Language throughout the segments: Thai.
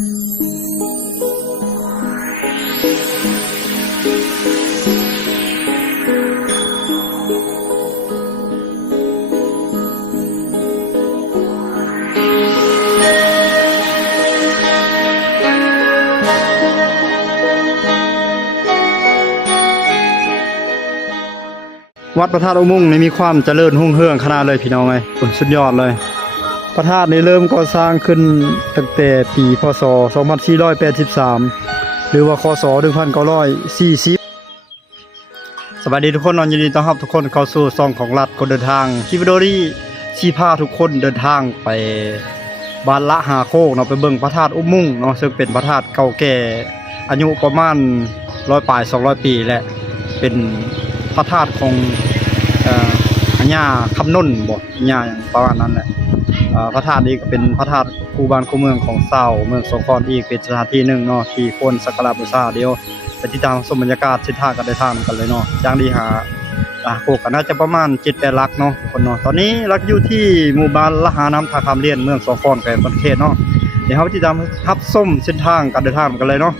วัดพระธาตุองค์มุ่งนี่มีความเจริญรุ่งเรืองขนาดเลยพี่น้องเอ้ยสุดยอดเลยพระธาตุนี้เริ่มก่อสร้างขึ้นตั้งแต่ปีพ.ศ. 2483หรือว่าค.ศ. 1940สวัสดีทุกคนยินดีต้อนรับทุกคนเข้าสู่ช่องของรัฐคนเดินทางคลิปวิดีโอนี้ชี้พาทุกคนเดินทางไปบ้านละหาโคกเนาะไปเบิ่งพระธาตุองค์มุ่งเนาะซึ่งเป็นพระธาตุเก่าแก่อายุประมาณ100ปลาย200ปีและเป็นพระธาตุของย่าคำน้นบ่ย่าอย่างประมาณนั้นแหละพระธาตุนี้ก็เป็นพระธาตุคู่บ้านคู่เมืองของชาวเมืองสงขลาอีกเป็นสถานที่หนึ่งเนาะที่คนสักการะบูชาเดียวไปติดตามชมบรรยากาศเส้นทางกันได้ทางกันเลยเนาะอย่างดีหาโคกกันน่าจะประมาณ 7-8 ลักเนาะคนเนาะตอนนี้ลักอยู่ที่หมู่บ้านละหาน้ำท่าคำเลียนเมืองสงขลาแขวงประเทศเนาะเดี๋ยวเฮาติดตามรับชมเส้นทางกันได้ทางกันเลยเนาะ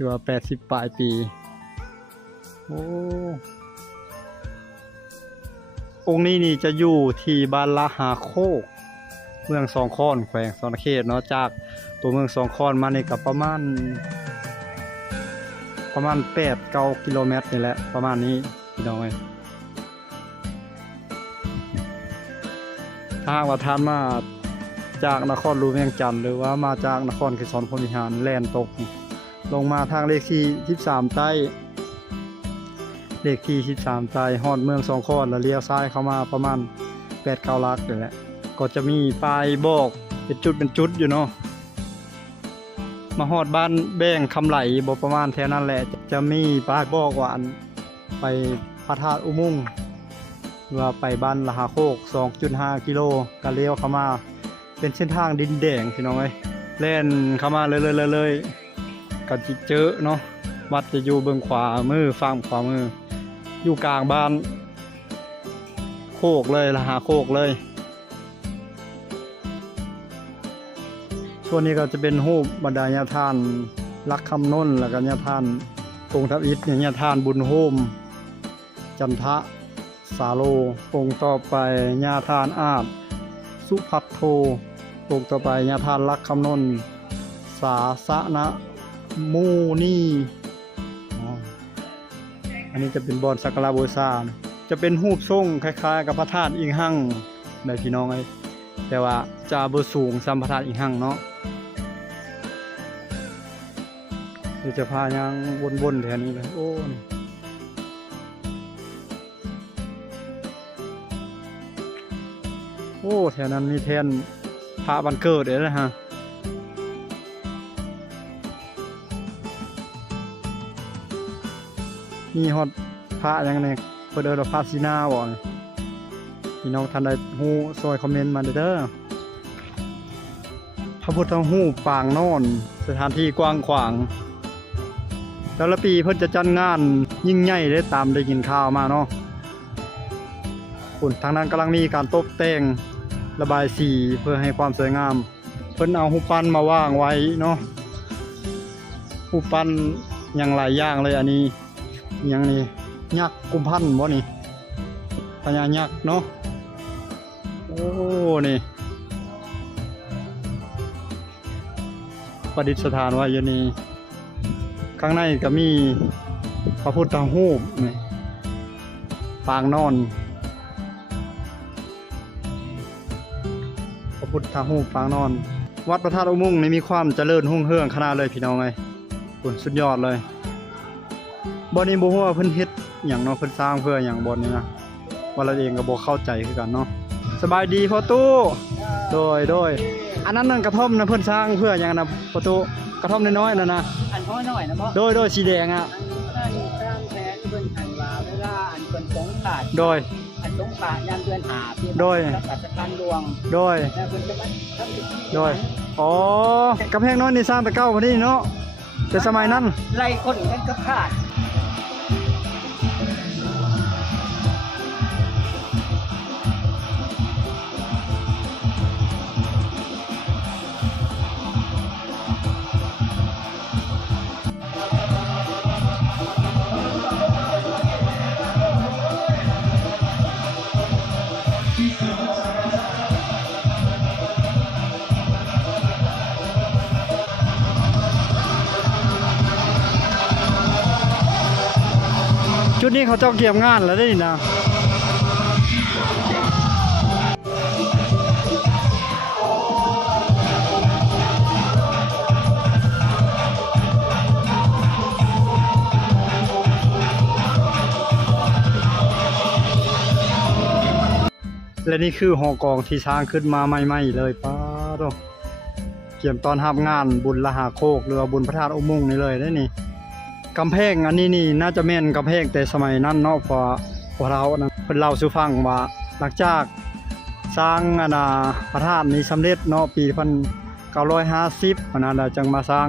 ที่ว่า80ปลายปีโอ้องค์นี้นี่จะอยู่ที่บ้านละหาโคกเมืองสองคอนแขวงสรเขตเนาะจากตัวเมืองสองคอนมานี่ก็ประมาณ8-9 กิโลเมตรนี่แหละประมาณนี้พี่น้องเอ้ยถ้าว่าท่านมาจากนครหลวงเวียงจันทน์หรือว่ามาจากนครเขตสอนพรหมวิหารแล่นตกลงมาทางเลขที่13ใต้เลขที่13ใต้ฮอดเมืองสองคอนแล้วเลี้ยวซ้ายเข้ามาประมาณ8-9 ลักนี่แหละก็จะมีป้ายบอกเป็นจุดอยู่เนาะมาฮอดบ้านแบ่งคำไหลบ่ประมาณแถวนั้นแหละจะมีป้ายบอกว่าอันไปพระธาตุอุโมงค์หรือว่าไปบ้านละหาโคก 2.5 กิโลก็เลี้ยวเข้ามาเป็นเส้นทางดินแดงพี่น้องเอ้ยเล่นเข้ามาเลยก็จิเจอเนาะวัดจะอยู่เบื้องขวามือฝั่งขวามืออยู่กลางบ้านโคกเลยละหาโคกเลยช่วงนี้ก็จะเป็นรูปบรรดาญาทานรักคำน้นแล้วก็ญาทานองค์ทับอิฐญาทานบุญโฮมจันทะสาโลองค์ต่อไปญาทานอาจสุภัทโทองค์ต่อไปญาทานรักคำน้นสาสนะมูนี่อันนี้จะเป็นบอนสักการะบูชาจะเป็นรูปทรงคล้ายๆกับพระธาตุอิงหั่งได้พี่น้องเอ้ยแต่ว่าจะบ่สูงซ้ำพระธาตุอิงหั่งเนาะเดี๋ยวจะพายังวนๆแถวนี้เลยโอ้แถวนั้นมีแทนพระบันเกิดเลยนะฮะมีฮอดพระอย่างนี้เพิ่นเอิ้นว่าพระสีนาบ่พี่น้องท่านใดฮู้ซอยคอมเมนต์มาเด้อพระพุทธรูปปางนอนสถานที่กว้างขวางแต่ละปีเพิ่นจะจัดงานยิ่งใหญ่ได้ตามได้ยินข่าวมาเนาะทางนั้นกำลังมีการตกแต่งระบายสีเพื่อให้ความสวยงามเพิ่นเอารูปปั้นมาวางไว้เนาะรูปปั้นอย่างหลายอย่างเลยอันนี้อย่างนี้ยักษ์กุมพันบ่นี่พญายักษ์เนาะโอ้นี่ประดิษฐานไว้อยู่นี่ข้างในก็มีพระพุทธรูปนี่ปางนอนพระพุทธรูปปางนอนวัดพระธาตุอุโมงค์นี่มีความเจริญรุ่งเรืองขนาดเลยพี่น้องเอ้ยสุดยอดเลยบ่นี้บ่ฮู้ว่าเพิ่นเฮ็ดหยังเนาะเพิ่นสร้างเพื่อหยังบ่นี่นะว่าเราเองก็บ่เข้าใจคือกันเนาะสบายดีพ่อตู้โดยอันนั้นนั่นกระท่อมนะเพิ่นสร้างเพื่อหยังนะพ่อตู้กระท่อมน้อยๆนั่นนะอันน้อยๆนะบ่โดยสีแดงอ่ะอันสร้างแผนเพิ่นหันว่าเวลาอันเพิ่นสงขาดโดยอันสงขาดยามเดือน5ที่รักษาการหลวงโดยแล้วเพิ่นจะมาทำพิธีโดยอ๋อกำแพงน้อยนี่สร้างแต่เก่าพุ่นนี่เนาะแต่สมัยนั้นไล่คนกันก็ขาดจุดนี้เขาเจ้าเกี่ยมงานแล้วได้นะและนี่คือหอกองที่สร้างขึ้นมาใหม่ๆเลยป้าโตเกี่ยมตอนรับงานบุญละหาโคกหรือว่าบุญพระธาตุอุโมงค์นี่เลยได้นี่กำแพงอันนี้นี่น่าจะแม่นกำแพงแต่สมัยนั้นเนาะพอเรานะเพิ่นเล่าสู่ฟังว่าหลังจากสร้างพระธาตุนี้สำเร็จเนาะปี1950อันนั้นแล้วจึงมาสร้าง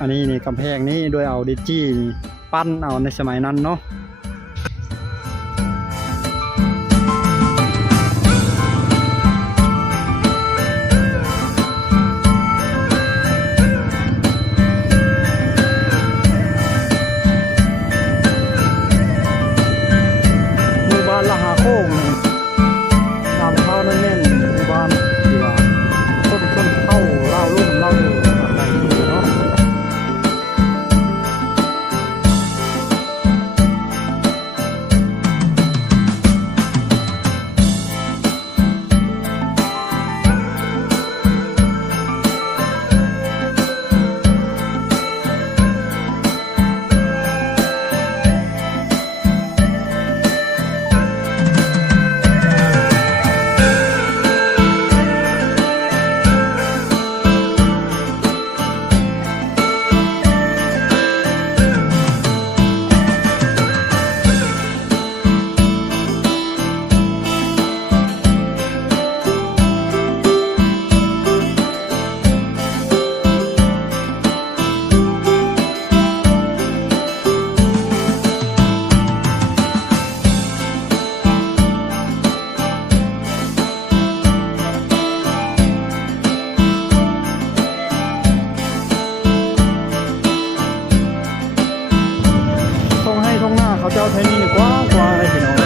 อันนี้นี่กำแพงนี้โดยเอาดิจี้ปั้นเอาในสมัยนั้นเนาะ โค้งนี่ตามเข้าแน่นๆในบ้านที่ว่าคนเข้าเล่าลุ่มเล่าอยู่อะไรอยู่เนาะทงหน้าเขาเจ้าไทยนี่กว้างกว่าเลยพี่น้อง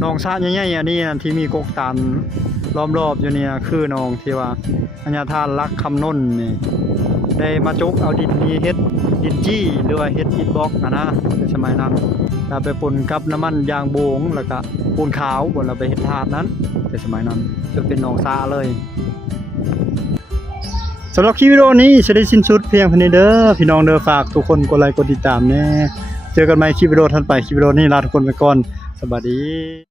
หนองสระใหญ่ๆอันนี้ที่มีกกตาลล้อมรอบอยู่เนี่ยคือหนองที่ว่าอัญญาทานรักคำน้นนี่ได้มาจกเอาดินนี้เฮ็ดดินจี้หรือว่าเฮ็ดอิฐบล็อกนะในสมัยนั้นแล้วไปปนกับน้ำมันยางโบงแล้วก็ปูนขาวบนเราไปเฮ็ดทาสนั้นในสมัยนั้นจะเป็นหนองสระเลยสำหรับคลิปวิดีโอนี้จะได้สิ้นสุดเพียงเท่านี้เด้อพี่น้องเด้อฝากทุกคนกดไลค์กดติดตามแน่เจอกันใหม่คลิปวิดีโอถัดไปคลิปวิดีโอนี้ลาทุกคนไปก่อนสวัสดี